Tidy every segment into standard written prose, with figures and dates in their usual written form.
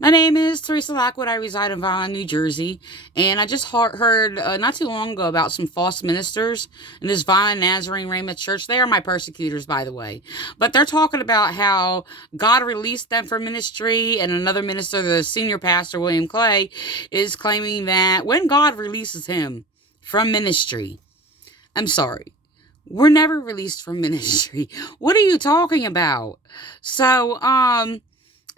My name is Teresa Lockwood. I reside in Vineland, New Jersey, and I just heard not too long ago about some false ministers in this Vineland Nazarne Ramoth church. They are my persecutors, by the way, but they're talking about how God released them from ministry, and another minister, the senior pastor William Clay, is claiming that when God releases him from ministry, I'm sorry, we're never released from ministry. What are you talking about? So,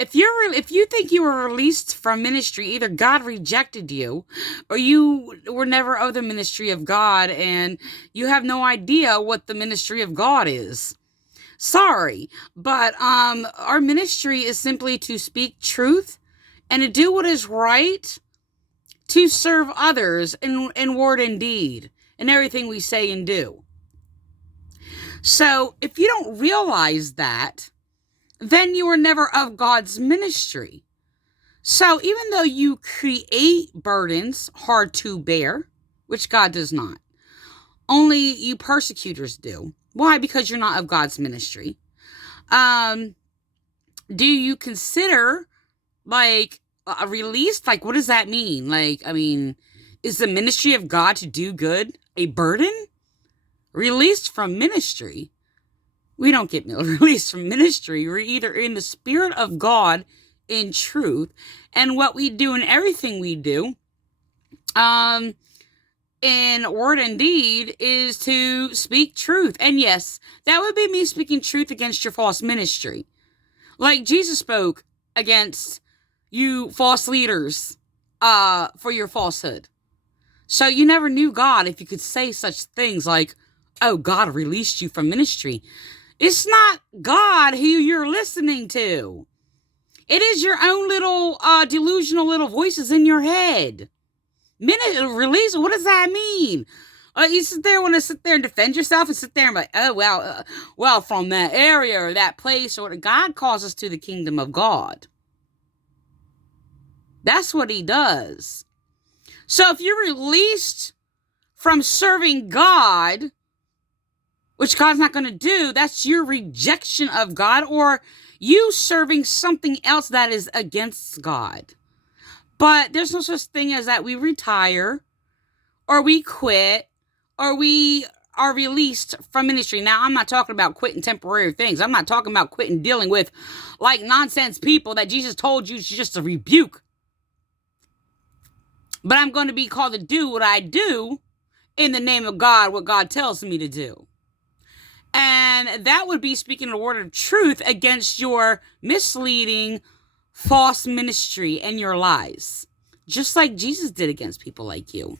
if you think you were released from ministry, either God rejected you or you were never of the ministry of God and you have no idea what the ministry of God is. Sorry, but our ministry is simply to speak truth and to do what is right, to serve others in word and deed, in everything we say and do. So, if you don't realize that, then you were never of God's ministry. So even though you create burdens hard to bear, which God does not, only you persecutors do. Why? Because you're not of God's ministry. Do you consider like a release? Like, what does that mean? Like, I mean, is the ministry of God to do good a burden? Released from ministry. We don't get released from ministry. We're either in the Spirit of God in truth, and what we do and everything we do, in word and deed, is to speak truth. And yes, that would be me speaking truth against your false ministry. Like Jesus spoke against you false leaders, for your falsehood. So you never knew God if you could say such things like, oh, God released you from ministry. It's not God who you're listening to. It is your own little delusional little voices in your head. Release, what does that mean? You want to sit there and defend yourself and sit there and be like, oh, well, from that area or that place, or God calls us to the kingdom of God. That's what he does. So if you're released from serving God, which God's not going to do, that's your rejection of God, or you serving something else that is against God. But there's no such thing as that we retire, or we quit, or we are released from ministry. Now, I'm not talking about quitting temporary things. I'm not talking about quitting dealing with like nonsense people that Jesus told you just to rebuke. But I'm going to be called to do what I do in the name of God, what God tells me to do. And that would be speaking the word of truth against your misleading false ministry and your lies. Just like Jesus did against people like you.